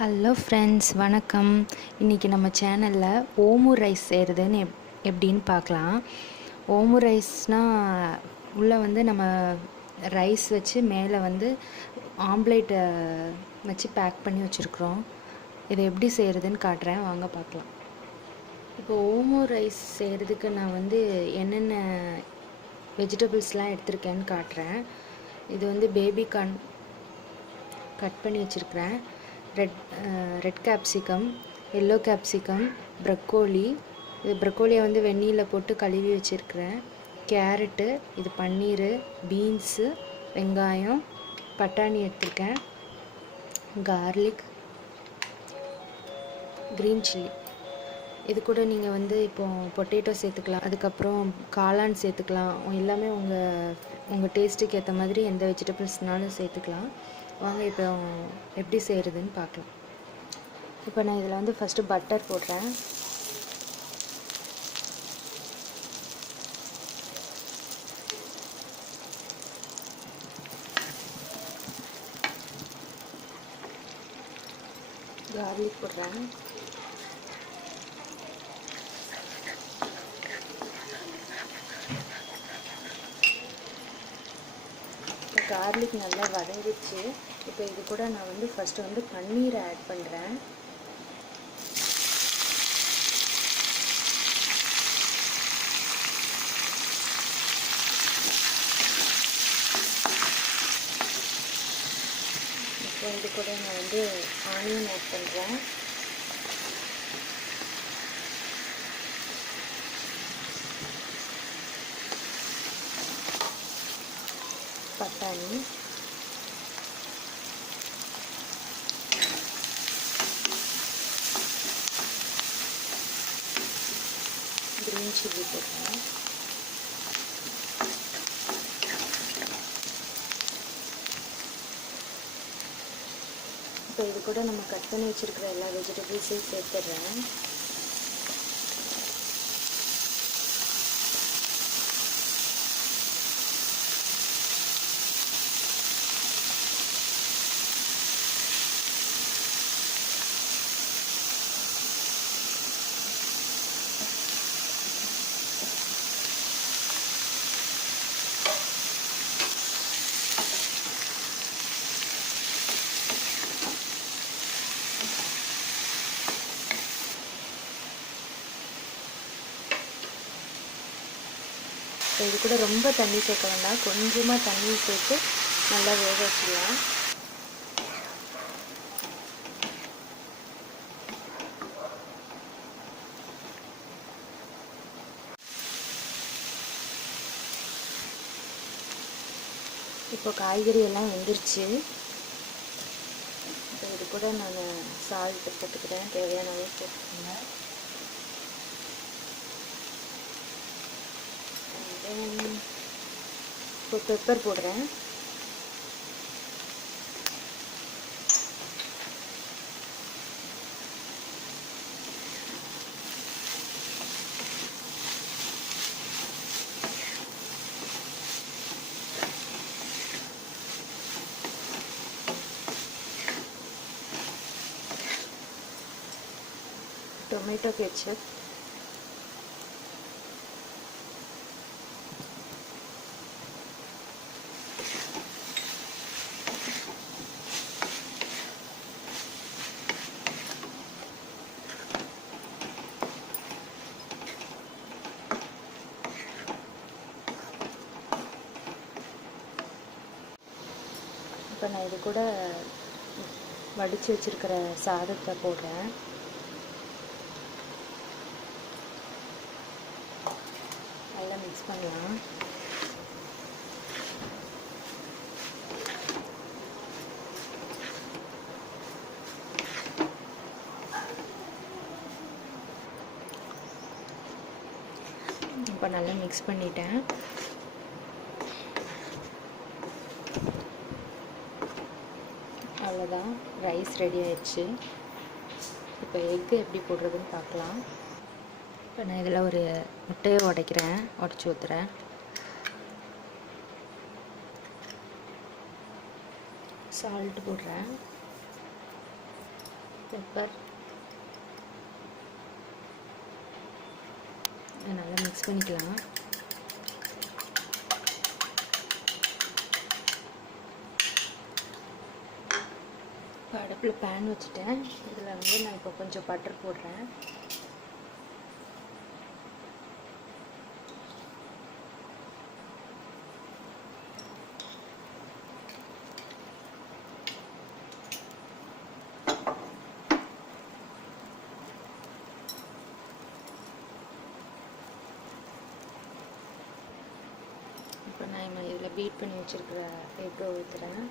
Hello friends, வணக்கம். இன்றைக்கி நம்ம சேனலில் OmuRice செய்கிறதுன்னு எப்படின்னு பார்க்கலாம். OmuRiceனால் உள்ளே வந்து நம்ம ரைஸ் வச்சு மேலே வந்து ஆம்லேட்டை வச்சு பேக் பண்ணி வச்சுருக்குறோம். இதை எப்படி செய்கிறதுன்னு காட்டுறேன், வாங்க பார்க்கலாம். இப்போ OmuRice செய்கிறதுக்கு நான் வந்து என்னென்ன வெஜிடபிள்ஸ்லாம் எடுத்திருக்கேன்னு காட்டுறேன். இது வந்து பேபி கார்ன் கட் பண்ணி வச்சுருக்கிறேன், red capsicum, yellow capsicum, broccoli. இது ப்ரக்கோலியை வந்து வெந்நீரில் போட்டு கழுவி வச்சுருக்கிறேன். கேரட்டு, இது பன்னீர், பீன்ஸு, வெங்காயம், பட்டாணி எடுத்திருக்கேன், கார்லிக், க்ரீன் சில்லி. இது கூட நீங்கள் வந்து இப்போது பொட்டேட்டோ சேர்த்துக்கலாம், அதுக்கப்புறம் காளான் சேர்த்துக்கலாம். எல்லாமே உங்கள் டேஸ்ட்டுக்கு ஏற்ற மாதிரி எந்த வெஜிடபிள்ஸ்னாலும் சேர்த்துக்கலாம். வாங்க இப்போ எப்படி செய்கிறதுன்னு பார்க்கலாம். இப்போ நான் இதில் வந்து ஃபஸ்ட்டு பட்டர் போடுறேன். கார்லிக் போடுறேன். இப்போ கார்லிக் நல்லா வதங்கிடுச்சு. இப்போ இது கூட நான் வந்து ஃபஸ்ட்டு வந்து பன்னீரை ஆட் பண்ணுறேன். இப்போ இது கூட நான் வந்து ஆனியன் ஆட் பண்ணுறேன். பட்டாணி, க்ரீன் சில்லி போடுறேன். இப்போ இது கூட நம்ம கட் பண்ணி வச்சுருக்கிற எல்லா வெஜிடபிள்ஸையும் சேர்த்துடுறேன். இது கூட ரொம்ப தண்ணி சேர்க்க வேண்டாம், கொஞ்சமாக தண்ணி சேர்த்து நல்லா வேக வச்சிடலாம். இப்போ காய்கறி எல்லாம் வெந்துருச்சு. இப்போ இது கூட நான் சால்ட் போட்டுக்கிறேன், தேவையான அளவு போட்டுக்கோங்க. இப்போ பெப்பர் போடுறேன். டொமேட்டோ கெச்சப், இப்போ நான் இது கூட வடித்து வச்சுருக்கிற சாதத்தை போடுறேன். நல்லா மிக்ஸ் பண்ணலாம். இப்போ நல்லா மிக்ஸ் பண்ணிட்டேன். அவ்வளோதான், ரைஸ் ரெடி ஆயிடுச்சு. இப்போ எக்கு எப்படி போடுறதுன்னு பார்க்கலாம். இப்போ நான் இதில் ஒரு முட்டையை உடச்சி ஊற்றுறேன். சால்ட் போடுறேன். பெப்பர் நல்லா மிக்ஸ் பண்ணிக்கலாம். இப்போ அடுப்பில் பேன் வச்சுட்டேன். இதில் வந்து நான் இப்போ கொஞ்சம் பட்டர் போடுறேன். இப்போ நான் இதில் பீட் பண்ணி வச்சுருக்கிற எக்கை ஊற்றுறேன்.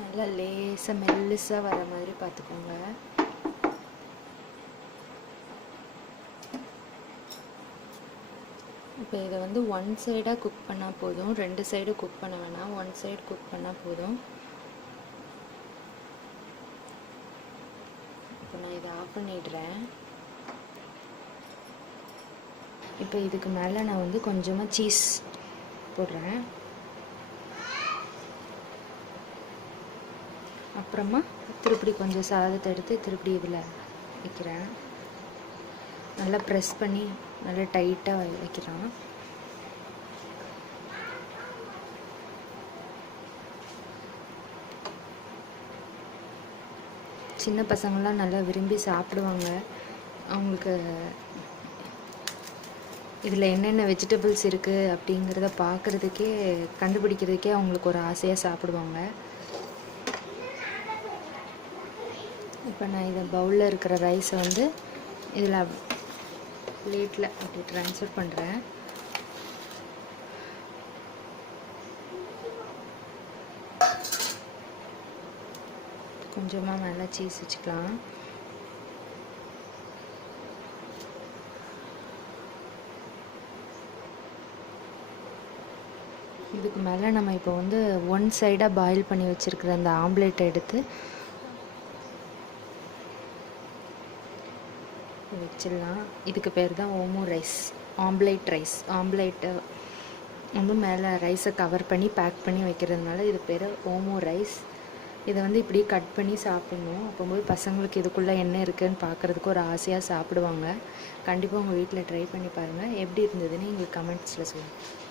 நல்லா லேசாக மெல்லிசாக வர மாதிரி பார்த்துக்கோங்க. இப்போ இதை வந்து ஒன் சைடாக குக் பண்ணால் போதும், 2 சைடு குக் பண்ண வேணாம், 1 சைடு குக் பண்ணால் போதும். இப்போ நான் இதை ஆஃப் பண்ணிடுறேன். இப்போ இதுக்கு மேலே நான் வந்து கொஞ்சமாக சீஸ் போடுறேன். அப்புறமா திருப்பி கொஞ்சம் சாதத்தை எடுத்து திருப்பி இதில் வைக்கிறேன். நல்லா ப்ரெஸ் பண்ணி நல்லா டைட்டாக வைக்கிறேன். சின்ன பசங்களாம் நல்லா விரும்பி சாப்பிடுவாங்க. அவங்களுக்கு இதில் என்னென்ன வெஜிடபிள்ஸ் இருக்குது அப்படிங்கிறத பார்க்குறதுக்கே கண்டுபிடிக்கிறதுக்கே அவங்களுக்கு ஒரு ஆசையாக சாப்பிடுவாங்க. இப்போ நான் இதை பவுலில் இருக்கிற ரைஸை வந்து இதில் பிளேட்டில் அப்படி ட்ரான்ஸ்ஃபர் பண்ணுறேன். கொஞ்சமாக மேலே சீஸ் வச்சுக்கலாம். இதுக்கு மேலே நம்ம இப்போ வந்து 1 சைடாக பாயில் பண்ணி வச்சுருக்கிற அந்த ஆம்லேட்டை எடுத்து வச்சிடலாம். இதுக்கு பேர் தான் OmuRice, ஆம்லேட் ரைஸ். ஆம்லேட்டை வந்து மேலே ரைஸை கவர் பண்ணி பேக் பண்ணி வைக்கிறதுனால இது பேர் OmuRice. இதை வந்து இப்படி கட் பண்ணி சாப்பிடணும். அப்போது பசங்களுக்கு இதுக்குள்ளே என்ன இருக்குதுன்னு பார்க்குறதுக்கு ஒரு ஆசையாக சாப்பிடுவாங்க. கண்டிப்பாக உங்கள் வீட்டில் ட்ரை பண்ணி பாருங்கள். எப்படி இருந்ததுன்னு எங்களுக்கு கமெண்ட்ஸில் சொல்லுங்கள்.